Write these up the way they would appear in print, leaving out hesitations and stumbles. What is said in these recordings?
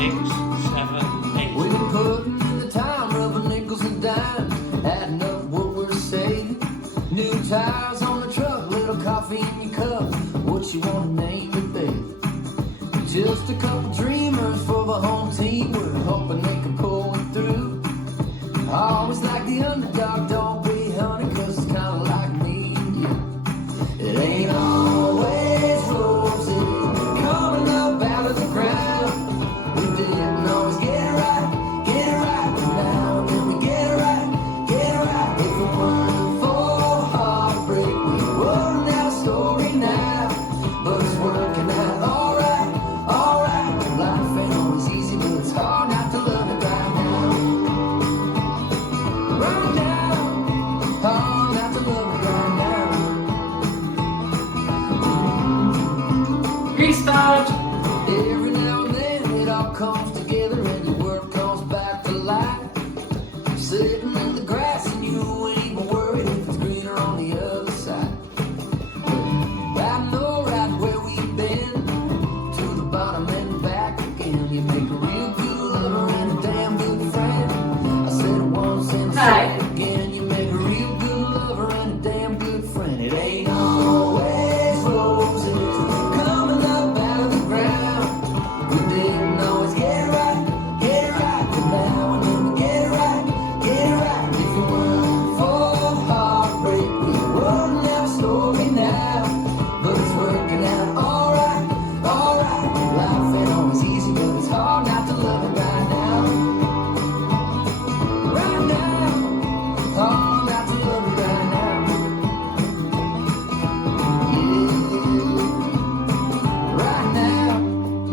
6, 7, 8. We've been putting in the time, rubbing nickels and dimes, adding up what we're saving. New tires on the truck, little coffee in your cup. What you want to name it, babe? Just a couple dreamers for the home team. We're hoping they can pull it through. I always like the underdog, don't be honey, 'cause it's kind of like me and you. It ain't always roses coming up out of the ground. We didn't always get it right, but now and then we get it right. If it weren't for heartbreak, we wouldn't have a story now. But it's working out alright. Life ain't always easy, but it's hard not to love it right now. Right now, hard not to love it right now. Restart! Every now and then it all comes together and your work comes back to life. Sitting in the grass and you ain't even worried if it's greener on the other side. I know right where we've been, to the bottom and back again. You make a real good lover and a damn good friend. I said it once and I said it again. You make a real good lover and a damn good friend. It ain't always roses coming up out of the ground. We didn't always get it right, but now and then we get it right. If it weren't for heartbreak, we wouldn't have a story now. But it's working out alright. Life ain't always easy, but it's hard not to love it right now. Hard not to love it right now. Yeah, right now,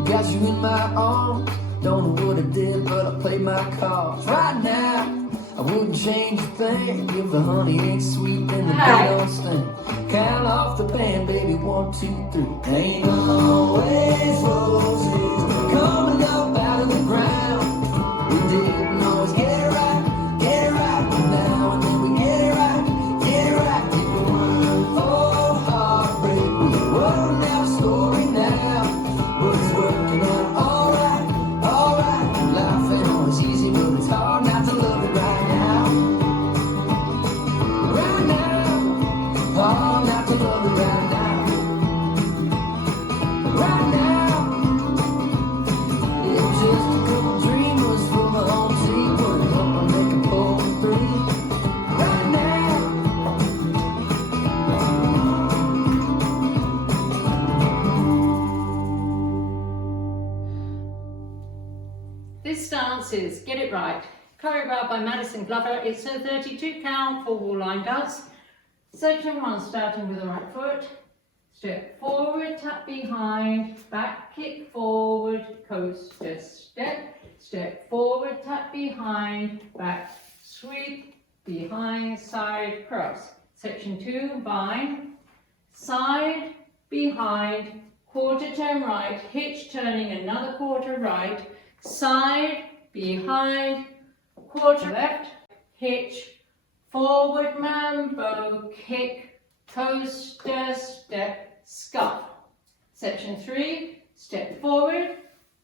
got you in my arms. Don't know what I did, but I played my cards. Right now, I wouldn't change a thing. If the honey ain't sweet, then the day don't sting. Count off the band, baby, 1, 2, 3. Ain't always roses coming up out of the ground. We didn't always get it right, but now and then we get it right. If it weren't for heartbreak, we wouldn't have a story now. But it's working out alright. Life ain't always easy, but it's hard not to love it right now. Hard not to love it right now. It was just a couple dreamers for the home team. We're hoping they can pull it through. Right now. This dance is Get It Right, choreographed by Madison Glover. It's a 32 count 4-wall line dance. Section 1, starting with the right foot. Step forward, tap behind, back kick forward, coaster step. Step forward, tap behind, back sweep, behind, side, cross. Section 2, bind, side, behind, quarter turn right, hitch turning another quarter right, side, behind, quarter left, hitch, forward mambo, kick, coaster, step, scuff. Section 3, step forward,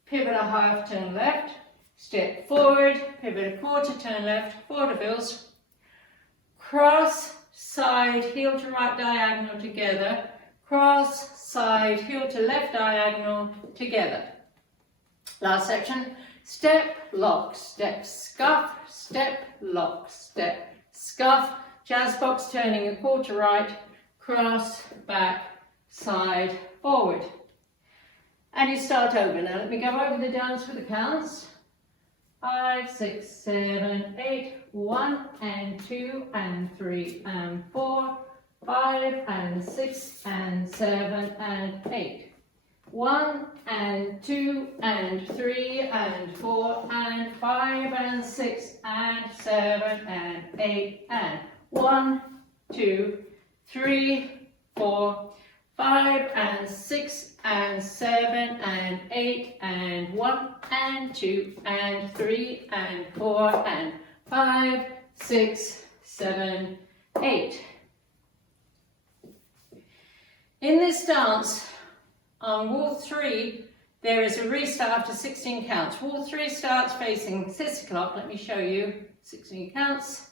pivot a half turn left, step forward, pivot a quarter turn left, vaudevilles, cross, side, heel to right diagonal together, cross, side, heel to left diagonal together. Last section, step, lock, step, scuff, step, lock, step, scuff, jazz box turning a quarter right, cross, back, side, forward. And you start over. Now let me go over the dance with the counts. 5, 6, 7, 8, 1 and 2 and 3 and 4, 5 and 6 and 7 and 8. 1 and 2 and 3 and 4 and 5 and 6 and 7 and 8 and 1, 2, 3, 4, 5 and 6 and 7 and 8 and 1 and 2 and 3 and 4 and 5, 6, 7, 8. In this dance, on wall 3, There is a restart after 16 counts. Wall 3 starts facing 6 o'clock. Let me show you 16 counts.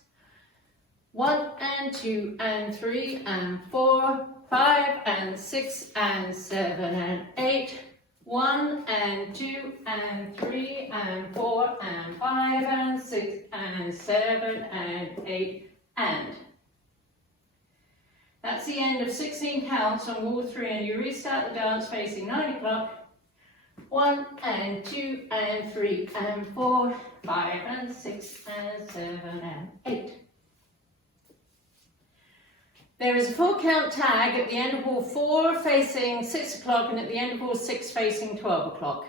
1 and 2 and 3 and 4, 5 and 6 and 7 and 8. 1 and 2 and 3 and 4 and 5 and 6 and 7 and 8 and. That's the end of 16 counts on wall 3, and you restart the dance facing 9 o'clock. 1 and 2 and 3 and 4, 5 and 6 and 7 and 8. There is a 4 count tag at the end of wall 4 facing 6 o'clock and at the end of wall 6 facing 12 o'clock.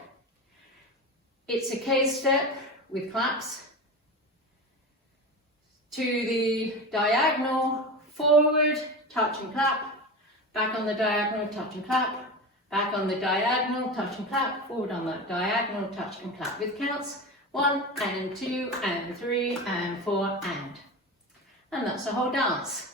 It's a K step with claps to the diagonal, forward, touch and clap, back on the diagonal, touch and clap, back on the diagonal, touch and clap, forward on the diagonal, touch and clap with counts 1 and 2 and 3 and 4 and that's the whole dance.